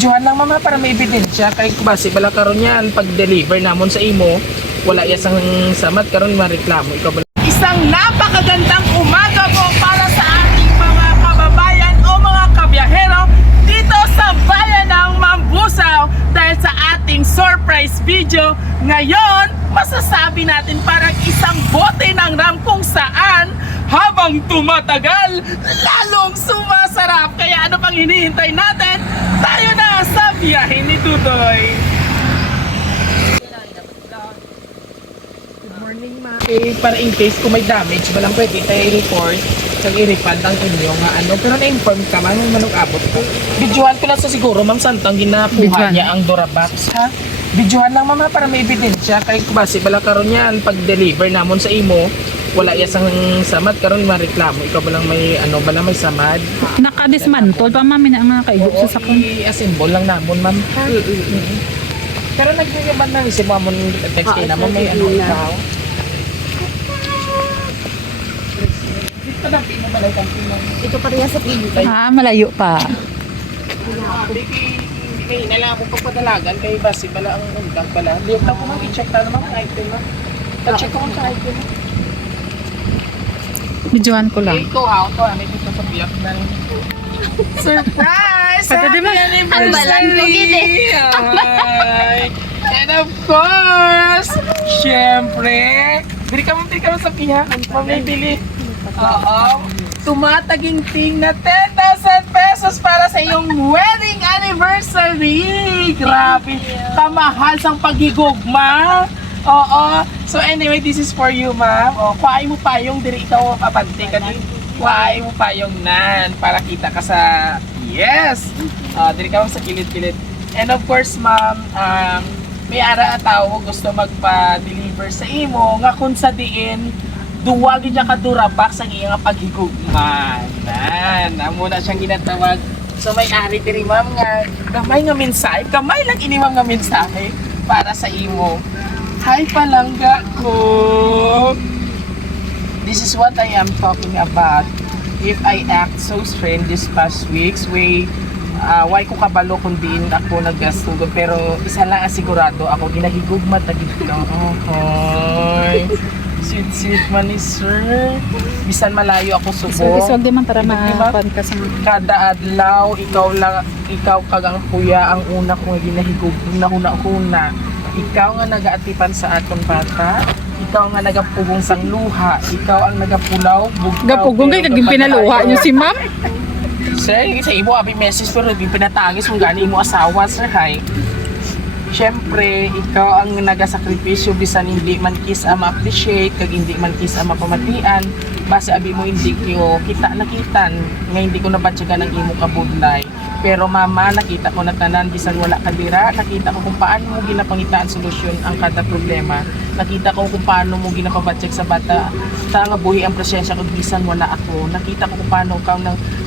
Juhan lang mama para may ebidensya kay base bala karon yan pag-deliver namon sa imo wala yasang samat karon mareklamo ikaw bala. Isang napakagandang umaga po para sa ating mga kababayan o mga kabiyahero dito sa bayan ng Mambusaw dahil sa ating surprise video. Ngayon, masasabi natin parang isang bote ng ram kung saan habang tumatagal, lalong sumasarap. Kaya ano pang hinihintay natin? Tayo na sa biyahe ni Tutoy. Good morning, ma. Okay, para in case kung may damage, walang pwede tayo i-report kag i-refund ang inyo nga ano. Pero na-inform ka, ma'am, manong abot ko. Videohan ko lang sa siguro, ma'am, santang ginakuha niya ang Durabox, ha? Videohan lang, mama, para may ebidensya kay base bala karon yan pag-deliver namon sa imo wala yasang samad karon mareklamo ikaw ba lang may ano ba lang may samad Naka-dismantle pa mami na ang nakaigo sa sakon. I-assemble lang namon ma'am ha? Pero nagyayaman na si mamon text kay naman may ano ikaw dito na pino balay kang pino Ito pa rin sa pili. Malayo pa. hindi kay nalaman ko padalagan kay base bala ang undang bala hindi ko mo i-check na naman ang item ha check ko sa item Videohan ko lang. Ikaw out ko, ano dito sa biyak ng surprise! Happy anniversary! Ay! And of course, syempre, bili ka mo sa piyakan, pamibili. Oo. Tumataginting na 10,000 pesos para sa iyong wedding anniversary! Grabe! Kamahal sang paghigugma! Oo. So anyway, this is for you, ma'am. O, kuhain mo pa yung diri ikaw abante ka din. Kuhain mo pa yung nan para kita ka sa yes. Diri ka mo sa kilid-kilid. And of course, ma'am, may ara atawo gusto magpa-deliver sa imo nga kun sa diin duwag niya ka Durabox ang iyang paghigugman. Amo na siyang ginatawag. So may ari diri ma'am nga gamay nga mensahe, gamay lang ini ma'am nga mensahe para sa imo. Hi palangga ko! This is what I am talking about. If I act so strange these past weeks, why ko kabalo kung diin ako nagastugod. Pero isa lang asigurado ako, ginahigugmat na dito. Okay. Sweet man ni sir. Bisan malayo ako subo. Iswag di man para makakuan ka sa Kada adlaw, ikaw kagang kuya ang una kong ginahigug na huna-huna. Ikaw nga nagaatipan sa atong bata, ikaw nga nagapugong sang luha, ikaw ang nagapulaw, bugtaw. Gapugong kay kaging pinaluha niyo si ma'am. Sir, sa imo abi message pero di pinatagis kung gani imo asawa, sir, hay. Siyempre, ikaw ang nagasakripisyo bisan hindi man kiss ama appreciate, kag hindi man kiss ama pamatian, base abi mo hindi ko kita nakitan, nga hindi ko nabatsyagan ang imo kabudlay. Pero mama, nakita ko na tanan, bisan wala ka dira, nakita ko kung paano mo ginapangitaan solusyon ang kada problema. Nakita ko kung paano mo ginapabatsyag sa bata, sa nga buhi ang presensya ko bisan wala ako. Nakita ko kung paano ka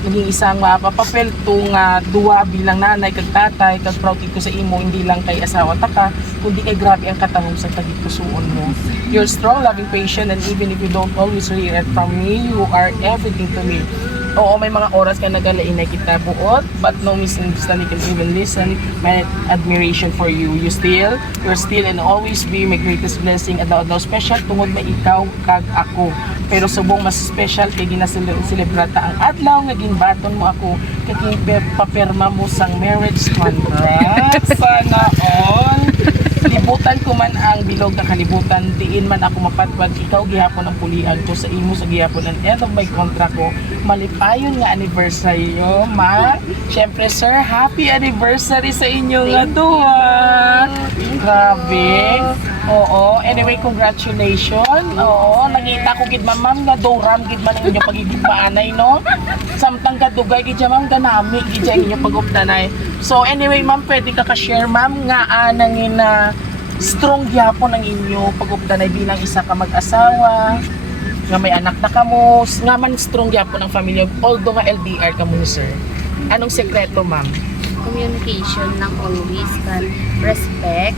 naging isang papapel to nga duwa bilang nanay kag tatay, kag proud ko sa imo, hindi lang kay asawa ta ka, kundi kay grabe ang katahom sa tagpusoon mo. You're strong, loving, patient, and even if you don't always hear it from me, you are everything to me. Oo, may mga oras ka nagalain na kita buot, but no misunderstanding can even listen. My admiration for you. You're still and always be my greatest blessing. Adlaw special tungod may ikaw kag ako. Pero subong mas special kay ginaselebrata ang adlaw nga ginbaton mo ako kay papirma mo sang marriage contract. Sana all. Libutan ko man ang bilog na kalibutan, diin man ako mapatpad, ikaw gihapon ang pulihan ko sa imo sa gihapon ang end of my contract ko. Malipayon nga anniversary yo, ma. Syempre sir, happy anniversary sa inyo nga duha. Grabe. Oo, anyway, congratulations. Oo, nakita ko gid ma'am nga doram gid man ang inyong pagigigpaanay, no? Samtang kadugay gid ma'am ganami gid ang inyong pag-updanay. So anyway, ma'am, pwede ka ka-share ma'am nga nangin na strong gyapon ang inyo pag-updanay bilang isa ka mag-asawa nga may anak na kamo, nga man strong gyapon ang pamilya although nga LDR kamo sir. Anong sekreto ma'am? Communication lang always kan respect.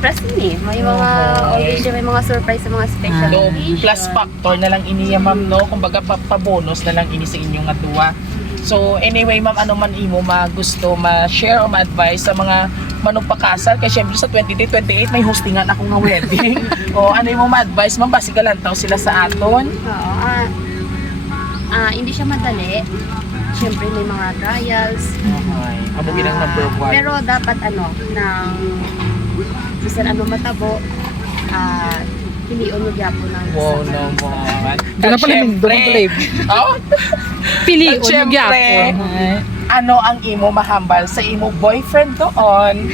Present eh. May mga always may mga surprise sa mga special So, occasion. plus factor na lang iniya ma'am no, kumbaga pa-bonus na lang ini sa inyong nga duwa. So anyway ma'am, ano man imo gusto ma-share o ma-advise sa mga manugpakasal kay syempre sa 23-28 may hostingan ako nga wedding. O ano imo ma-advise ma'am, basi galantaw sila sa aton. Oo, hindi siya madali. Siyempre may mga trials. Okay. Amo bilang number 1. Pero dapat nang bisan ano matabo, pilion mo gyapon ng Wow naman. Doon na pala yung doon Oh, Pili o Siyempre, gyapon. ano ang imo mahambal sa imo boyfriend doon?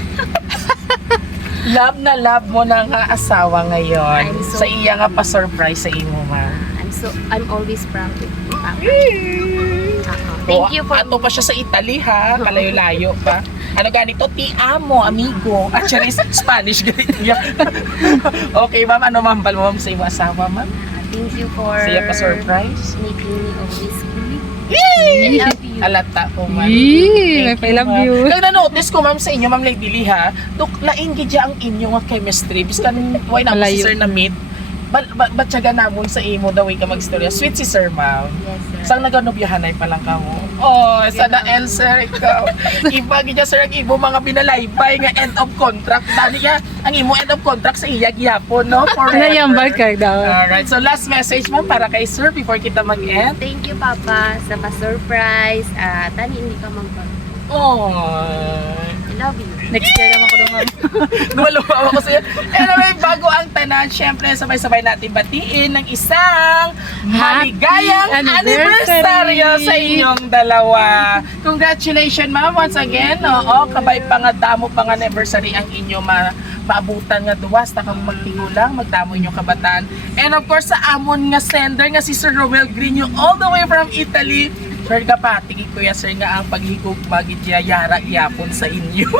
Love na love mo na nga asawa ngayon. I'm so- Sa iya nga pa-surprise sa imo ma'am. I'm always proud of you, Papa. O, Thank you for ato pa siya sa Italy ha, kalayo-layo pa. Ano ganito? Ti amo, amigo. Actually, Spanish ganito yan. Okay ma'am, ano mahambal mo ma'am sa imo asawa ma'am? Thank you for Sa iya pa-surprise? making me always believe. I love you. Alata ko ma'am. Yee, Thank I love ma'am. you. Kaya na-notice ko ma'am sa inyo, ma'am Lady Lee ha, laing gidya ang inyo nga chemistry. Biskan, why na si Malayo. sir na meet? Batsaga namon sa imo daw ka magstorya. Sweet si sir ma'am. Yes, sir. Sang naganubihanay pa lang kamo. Oh, sana el sir ikaw. Iba gidya sir ang imo mga binalaybay nga end of contract. Dali ka ang imo end of contract sa iya gyapon no? Forever. Nayambal ka daw. Alright, so last message ma'am para kay sir before kita mag-end. Thank you, Papa, sa pa-surprise. Tani, hindi ka magpag. Oh. I love you. Next year naman ko naman. Gumaluwa ako sa'yo. Anyway, bago ang tanan, syempre sabay-sabay natin batiin ng isang maligayang anniversary anibersaryo sa inyong dalawa. Congratulations ma'am once again. Oo, kabay pa nga damo pang anniversary ang inyo maabutan nga duwas na kang magtigulang, magdamo inyong kabataan. And of course, sa amon nga sender nga si Sir Romel Grino all the way from Italy. Sir ka pa, tingin ko ya sir nga ang paghigog magitiyayara yapon sa inyo.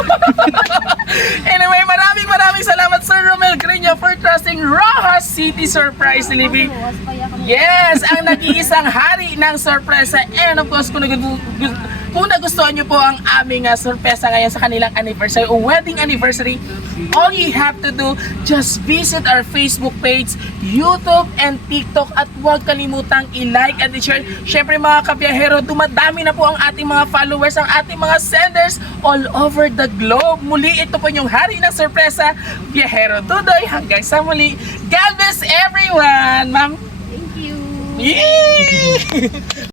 Anyway, maraming salamat Sir Romel Grino for trusting Rojas City Surprise Living. Yes, ang nag-iisang hari ng sorpresa. And of course, kung nagustuhan nyo po ang aming sorpresa ngayon sa kanilang anniversary o wedding anniversary, all you have to do, just visit our Facebook page, YouTube, and TikTok at huwag kalimutang i-like and i-share. Syempre mga kabiyahero, dumadami na po ang ating mga followers, ang ating mga senders all over the globe. Muli, ito po yung hari ng sorpresa, Biyahero Dudoy. Hanggang sa muli, God bless everyone! Ma'am, Thank you. yay!